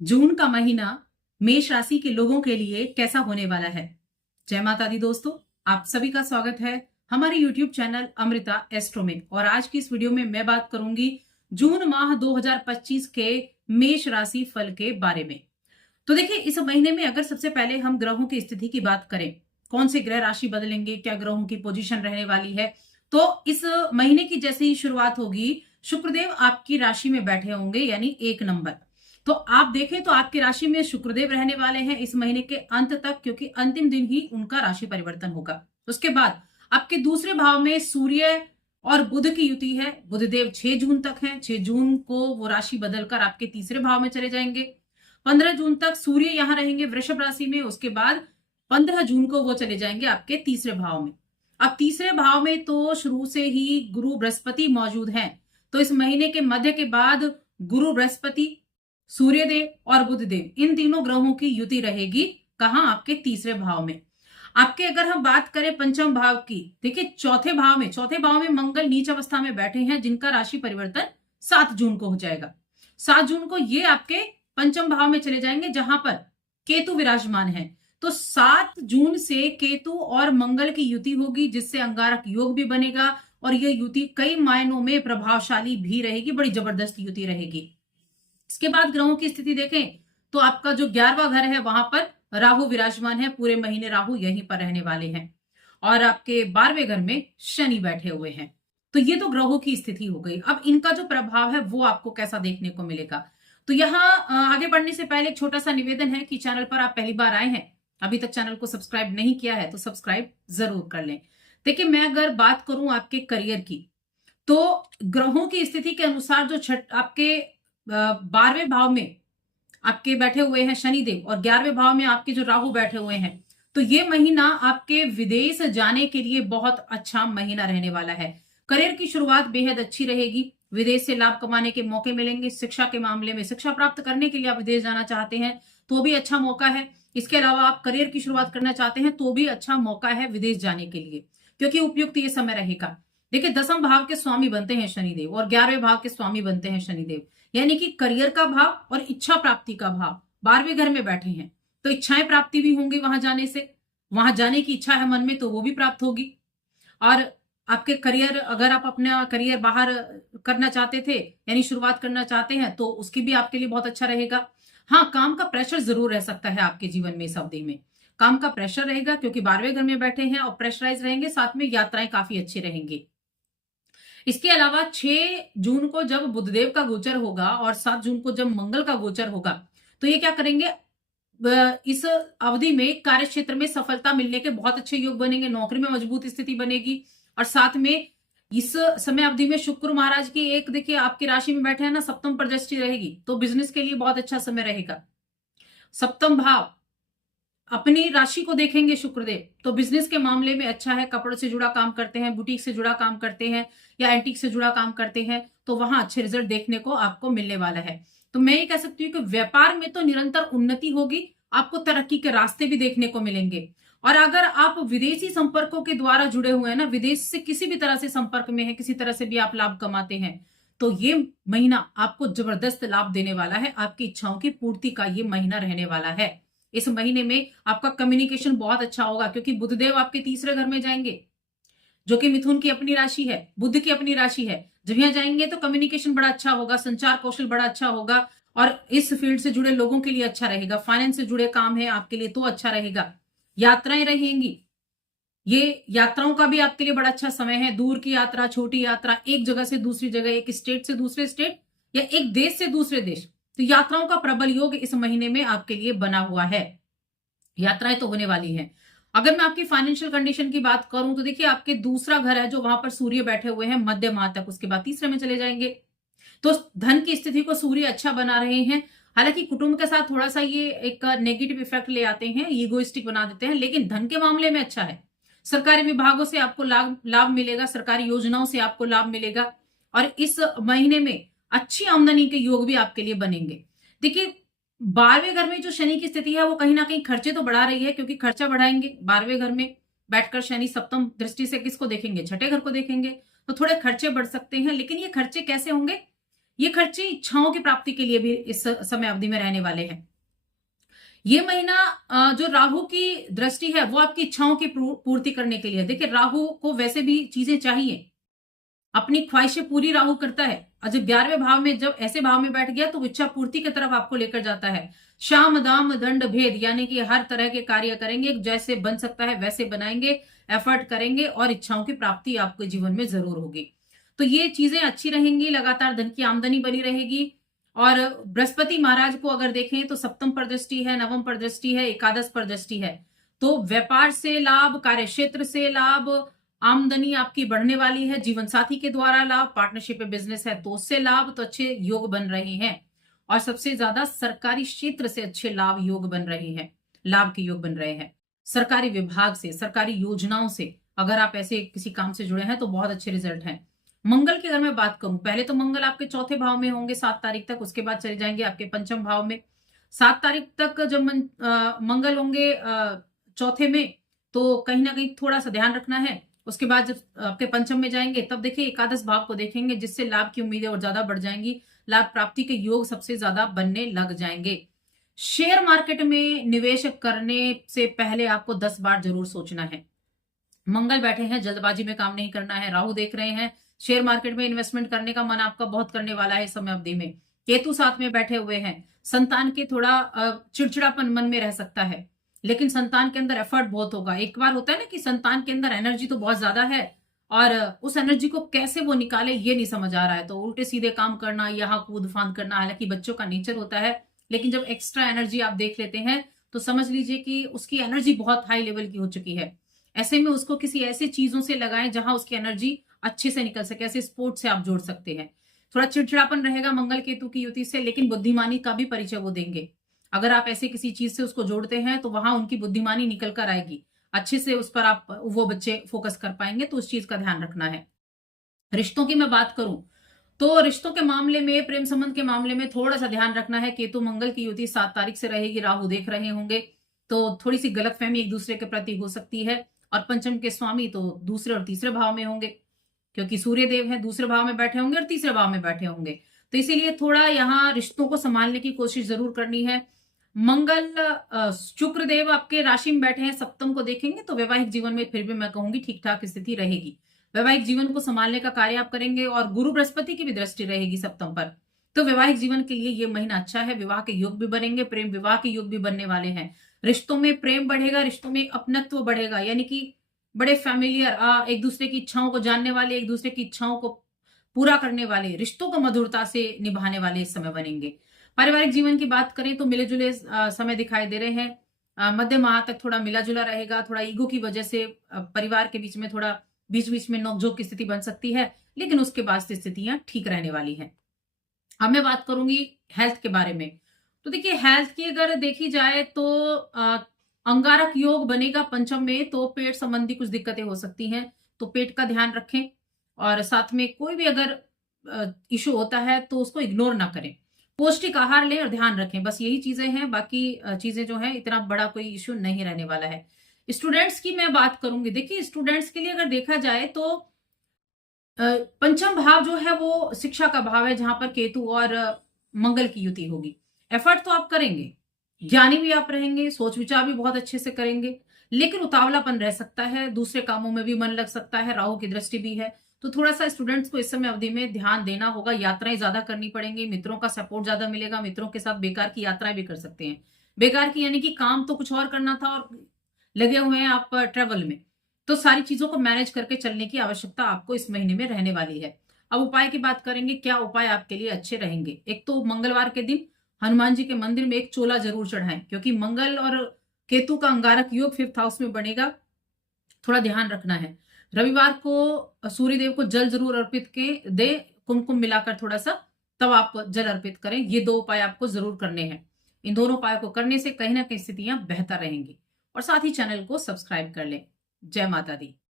जून का महीना मेष राशि के लोगों के लिए कैसा होने वाला है। जय माता दी दोस्तों, आप सभी का स्वागत है हमारे YouTube चैनल अमृता एस्ट्रो में। और आज की इस वीडियो में मैं बात करूंगी जून माह 2025 के मेष राशि फल के बारे में। तो देखिए, इस महीने में अगर सबसे पहले हम ग्रहों की स्थिति की बात करें, कौन से ग्रह राशि बदलेंगे, क्या ग्रहों की पोजीशन रहने वाली है, तो इस महीने की जैसे ही शुरुआत होगी, शुक्रदेव आपकी राशि में बैठे होंगे, यानी 1 नंबर। तो आप देखें तो आपकी राशि में शुक्रदेव रहने वाले हैं इस महीने के अंत तक, क्योंकि अंतिम दिन ही उनका राशि परिवर्तन होगा। उसके बाद आपके दूसरे भाव में सूर्य और बुध की युति है। बुधदेव 6 जून तक हैं। 6 जून को वो राशि बदलकर आपके तीसरे भाव में चले जाएंगे। 15 जून तक सूर्य यहां रहेंगे वृषभ राशि में। उसके बाद 15 जून को वो चले जाएंगे आपके तीसरे भाव में। अब तीसरे भाव में तो शुरू से ही गुरु बृहस्पति मौजूद हैं। तो इस महीने के मध्य के बाद गुरु बृहस्पति, सूर्यदेव और बुधदेव, इन तीनों ग्रहों की युति रहेगी। कहां? आपके तीसरे भाव में। आपके अगर हम बात करें पंचम भाव की, देखिए चौथे भाव में मंगल नीच अवस्था में बैठे हैं, जिनका राशि परिवर्तन 7 जून को हो जाएगा। 7 जून को ये आपके पंचम भाव में चले जाएंगे, जहां पर केतु विराजमान है। तो 7 जून से केतु और मंगल की युति होगी, जिससे अंगारक योग भी बनेगा। और यह युति कई मायनों में प्रभावशाली भी रहेगी, बड़ी जबरदस्त युति रहेगी। इसके बाद ग्रहों की स्थिति देखें तो आपका जो 11वां घर है, वहां पर राहु विराजमान है। पूरे महीने राहु यहीं पर रहने वाले हैं। और आपके 12वें घर में शनि बैठे हुए हैं। तो ये तो ग्रहों की स्थिति हो गई। अब इनका जो प्रभाव है वो आपको कैसा देखने को मिलेगा। तो यहाँ आगे बढ़ने से पहले एक छोटा सा निवेदन है कि चैनल पर आप पहली बार आए हैं, अभी तक चैनल को सब्सक्राइब नहीं किया है, तो सब्सक्राइब जरूर कर लें। देखिए, मैं अगर बात करूं आपके करियर की, तो ग्रहों की स्थिति के अनुसार जो आपके 12वें भाव में आपके बैठे हुए हैं शनिदेव, और 11वें भाव में आपके जो राहु बैठे हुए हैं, तो ये महीना आपके विदेश जाने के लिए बहुत अच्छा महीना रहने वाला है। करियर की शुरुआत बेहद अच्छी रहेगी। विदेश से लाभ कमाने के मौके मिलेंगे। शिक्षा के मामले में, शिक्षा प्राप्त करने के लिए आप विदेश जाना चाहते हैं तो भी अच्छा मौका है। इसके अलावा आप करियर की शुरुआत करना चाहते हैं तो भी अच्छा मौका है विदेश जाने के लिए, क्योंकि उपयुक्त ये समय रहेगा। देखिए, 10वें भाव के स्वामी बनते हैं शनिदेव और 11वें भाव के स्वामी बनते हैं शनिदेव, यानी कि करियर का भाव और इच्छा प्राप्ति का भाव 12वें घर में बैठे हैं। तो इच्छाएं प्राप्ति भी होंगी वहां जाने से। वहां जाने की इच्छा है मन में, तो वो भी प्राप्त होगी। और आपके करियर, अगर आप अपना करियर बाहर करना चाहते थे, यानी शुरुआत करना चाहते हैं, तो उसकी भी आपके लिए बहुत अच्छा रहेगा। हाँ, काम का प्रेशर जरूर रह सकता है आपके जीवन में। इस अवधि में काम का प्रेशर रहेगा, क्योंकि 12वें घर में बैठे हैं और प्रेशराइज रहेंगे। साथ में यात्राएं काफी अच्छी रहेंगी। इसके अलावा 6 जून को जब बुधदेव का गोचर होगा और 7 जून को जब मंगल का गोचर होगा, तो ये क्या करेंगे, इस अवधि में कार्य क्षेत्र में सफलता मिलने के बहुत अच्छे योग बनेंगे। नौकरी में मजबूत स्थिति बनेगी। और साथ में इस समय अवधि में शुक्र महाराज की एक, देखिए आपकी राशि में बैठे हैं ना, सप्तम पर दृष्टि रहेगी, तो बिजनेस के लिए बहुत अच्छा समय रहेगा। सप्तम भाव अपनी राशि को देखेंगे शुक्रदेव, तो बिजनेस के मामले में अच्छा है। कपड़ों से जुड़ा काम करते हैं, बुटीक से जुड़ा काम करते हैं, या एंटीक से जुड़ा काम करते हैं, तो वहां अच्छे रिजल्ट देखने को आपको मिलने वाला है। तो मैं ये कह सकती हूँ कि व्यापार में तो निरंतर उन्नति होगी, आपको तरक्की के रास्ते भी देखने को मिलेंगे। और अगर आप विदेशी संपर्कों के द्वारा जुड़े हुए हैं ना, विदेश से किसी भी तरह से संपर्क में है, किसी तरह से भी आप लाभ कमाते हैं, तो ये महीना आपको जबरदस्त लाभ देने वाला है। आपकी इच्छाओं की पूर्ति का ये महीना रहने वाला है। इस महीने में आपका कम्युनिकेशन बहुत अच्छा होगा, क्योंकि बुधदेव आपके तीसरे घर में जाएंगे, जो कि मिथुन की अपनी राशि है, बुध की अपनी राशि है। जब यहां जाएंगे तो कम्युनिकेशन बड़ा अच्छा होगा, संचार कौशल बड़ा अच्छा होगा। और इस फील्ड से जुड़े लोगों के लिए अच्छा रहेगा। फाइनेंस से जुड़े काम है आपके लिए तो अच्छा रहेगा। यात्राएं रहेंगी, ये यात्राओं का भी आपके लिए बड़ा अच्छा समय है। दूर की यात्रा, छोटी यात्रा, एक जगह से दूसरी जगह, एक स्टेट से दूसरे स्टेट, या एक देश से दूसरे देश, तो यात्राओं का प्रबल योग इस महीने में आपके लिए बना हुआ है। यात्राएं तो होने वाली हैं। अगर मैं आपकी फाइनेंशियल कंडीशन की बात करूं, तो देखिए आपके दूसरा घर है, जो वहां पर सूर्य बैठे हुए हैं मध्य माह तक, उसके बाद तीसरे में चले जाएंगे। तो धन की स्थिति को सूर्य अच्छा बना रहे हैं। हालांकि कुटुंब के साथ थोड़ा सा ये एक नेगेटिव इफेक्ट ले आते हैं, ईगोइस्टिक बना देते हैं, लेकिन धन के मामले में अच्छा है। सरकारी विभागों से आपको लाभ मिलेगा, सरकारी योजनाओं से आपको लाभ मिलेगा। और इस महीने में अच्छी आमदनी के योग भी आपके लिए बनेंगे। देखिए, 12वें घर में जो शनि की स्थिति है, वो कहीं ना कहीं खर्चे तो बढ़ा रही है, क्योंकि खर्चा बढ़ाएंगे। 12वें घर में बैठकर शनि सप्तम दृष्टि से किसको देखेंगे, छठे घर को देखेंगे, तो थोड़े खर्चे बढ़ सकते हैं। लेकिन ये खर्चे कैसे होंगे, ये खर्चे इच्छाओं की प्राप्ति के लिए भी इस समय अवधि में रहने वाले हैं। ये महीना जो राहु की दृष्टि है वो आपकी इच्छाओं की पूर्ति करने के लिए। देखिए, राहु को वैसे भी चीजें चाहिए, अपनी ख्वाहिशें पूरी राहु करता है। और जब 11वें भाव में, जब ऐसे भाव में बैठ गया तो इच्छा पूर्ति की तरफ आपको लेकर जाता है। शाम दाम दंड भेद, यानी कि हर तरह के कार्य करेंगे, जैसे बन सकता है वैसे बनाएंगे, एफर्ट करेंगे और इच्छाओं की प्राप्ति आपके जीवन में जरूर होगी। तो ये चीजें अच्छी रहेंगी, लगातार धन की आमदनी बनी रहेगी। और बृहस्पति महाराज को अगर देखें तो सप्तम पर दृष्टि है, नवम पर दृष्टि है, एकादश पर दृष्टि है। तो व्यापार से लाभ, कार्य क्षेत्र से लाभ, आमदनी आपकी बढ़ने वाली है, जीवन साथी के द्वारा लाभ, पार्टनरशिप में बिजनेस है तो उससे लाभ, तो अच्छे योग बन रहे हैं। और सबसे ज्यादा सरकारी क्षेत्र से अच्छे लाभ योग बन रहे हैं, लाभ के योग बन रहे हैं। सरकारी विभाग से, सरकारी योजनाओं से अगर आप ऐसे किसी काम से जुड़े हैं तो बहुत अच्छे रिजल्ट हैं। मंगल की अगर मैं बात करूं, पहले तो मंगल आपके चौथे भाव में होंगे 7 तारीख तक, उसके बाद चले जाएंगे आपके पंचम भाव में। 7 तारीख तक जब मंगल होंगे चौथे में, तो कहीं ना कहीं थोड़ा सा ध्यान रखना है। उसके बाद जब आपके पंचम में जाएंगे तब देखिए एकादश भाव को देखेंगे, जिससे लाभ की उम्मीदें और ज्यादा बढ़ जाएंगी, लाभ प्राप्ति के योग सबसे ज्यादा बनने लग जाएंगे। शेयर मार्केट में निवेश करने से पहले आपको 10 बार जरूर सोचना है। मंगल बैठे हैं, जल्दबाजी में काम नहीं करना है। राहु देख रहे हैं, शेयर मार्केट में इन्वेस्टमेंट करने का मन आपका बहुत करने वाला है इस समय अवधि में। केतु साथ में बैठे हुए हैं, संतान के थोड़ा चिड़चिड़ापन मन में रह सकता है, लेकिन संतान के अंदर एफर्ट बहुत होगा। एक बार होता है ना कि संतान के अंदर एनर्जी तो बहुत ज्यादा है और उस एनर्जी को कैसे वो निकाले ये नहीं समझ आ रहा है, तो उल्टे सीधे काम करना, यहाँ कूद फांद करना, हालांकि बच्चों का नेचर होता है, लेकिन जब एक्स्ट्रा एनर्जी आप देख लेते हैं तो समझ लीजिए कि उसकी एनर्जी बहुत हाई लेवल की हो चुकी है। ऐसे में उसको किसी ऐसी चीजों से लगाएं जहां उसकी एनर्जी अच्छे से निकल सके। ऐसे स्पोर्ट्स से आप जोड़ सकते हैं। थोड़ा चिड़चिड़ापन रहेगा मंगल केतु की युति से, लेकिन बुद्धिमानी का भी परिचय वो देंगे। अगर आप ऐसे किसी चीज से उसको जोड़ते हैं तो वहां उनकी बुद्धिमानी निकल कर आएगी, अच्छे से उस पर आप वो बच्चे फोकस कर पाएंगे, तो उस चीज का ध्यान रखना है। रिश्तों की मैं बात करूं तो रिश्तों के मामले में, प्रेम संबंध के मामले में थोड़ा सा ध्यान रखना है। केतु मंगल की युति 7 तारीख से रहेगी, राहु देख रहे होंगे, तो थोड़ी सी गलतफहमी एक दूसरे के प्रति हो सकती है। और पंचम के स्वामी तो दूसरे और तीसरे भाव में होंगे, क्योंकि सूर्य देव है, दूसरे भाव में बैठे होंगे और तीसरे भाव में बैठे होंगे, तो इसीलिए थोड़ा यहाँ रिश्तों को संभालने की कोशिश जरूर करनी है। मंगल शुक्र देव आपके राशि में बैठे हैं, सप्तम को देखेंगे तो वैवाहिक जीवन में फिर भी मैं कहूंगी ठीक ठाक स्थिति रहेगी। वैवाहिक जीवन को संभालने का कार्य आप करेंगे और गुरु बृहस्पति की भी दृष्टि रहेगी सप्तम पर, तो वैवाहिक जीवन के लिए ये महीना अच्छा है। विवाह के योग भी बनेंगे, प्रेम विवाह के योग भी बनने वाले हैं। रिश्तों में प्रेम बढ़ेगा, रिश्तों में अपनत्व बढ़ेगा, यानी कि बड़े फैमिलियर, एक दूसरे की इच्छाओं को जानने वाले, एक दूसरे की इच्छाओं को पूरा करने वाले, रिश्तों को मधुरता से निभाने वाले इस समय बनेंगे। पारिवारिक जीवन की बात करें तो मिले जुले समय दिखाई दे रहे हैं। मध्य माह तक थोड़ा मिला जुला रहेगा, थोड़ा ईगो की वजह से परिवार के बीच में थोड़ा बीच बीच में नोकझोंक की स्थिति बन सकती है, लेकिन उसके बाद से स्थितियां ठीक रहने वाली हैं। अब मैं बात करूंगी हेल्थ के बारे में। तो देखिए, हेल्थ की अगर देखी जाए तो अंगारक योग बनेगा पंचम में, तो पेट संबंधी कुछ दिक्कतें हो सकती हैं, तो पेट का ध्यान रखें। और साथ में कोई भी अगर इशू होता है तो उसको इग्नोर ना करें, पौष्टिक आहार लें और ध्यान रखें, बस यही चीजें हैं। बाकी चीजें जो है इतना बड़ा कोई इशू नहीं रहने वाला है। स्टूडेंट्स की मैं बात करूंगी। देखिए, स्टूडेंट्स के लिए अगर देखा जाए तो पंचम भाव जो है वो शिक्षा का भाव है, जहां पर केतु और मंगल की युति होगी। एफर्ट तो आप करेंगे, ज्ञानी भी आप रहेंगे, सोच विचार भी बहुत अच्छे से करेंगे, लेकिन उतावलापन रह सकता है, दूसरे कामों में भी मन लग सकता है, राहु की दृष्टि भी है, तो थोड़ा सा स्टूडेंट्स को इस समय अवधि में ध्यान देना होगा। यात्राएं ज्यादा करनी पड़ेंगी, मित्रों का सपोर्ट ज्यादा मिलेगा, मित्रों के साथ बेकार की यात्राएं भी कर सकते हैं। बेकार की यानी कि काम तो कुछ और करना था और लगे हुए हैं आप ट्रेवल में, तो सारी चीजों को मैनेज करके चलने की आवश्यकता आपको इस महीने में रहने वाली है। अब उपाय की बात करेंगे, क्या उपाय आपके लिए अच्छे रहेंगे। एक तो मंगलवार के दिन हनुमान जी के मंदिर में एक चोला जरूर चढ़ाएं, क्योंकि मंगल और केतु का अंगारक योग 5th हाउस में बनेगा, थोड़ा ध्यान रखना है। रविवार को सूर्य देव को जल जरूर अर्पित के दे, कुमकुम मिलाकर थोड़ा सा, तब आप जल अर्पित करें। ये 2 उपाय आपको जरूर करने हैं। इन दोनों उपायों को करने से कहीं ना कहीं स्थितियां बेहतर रहेंगी। और साथ ही चैनल को सब्सक्राइब कर लें। जय माता दी।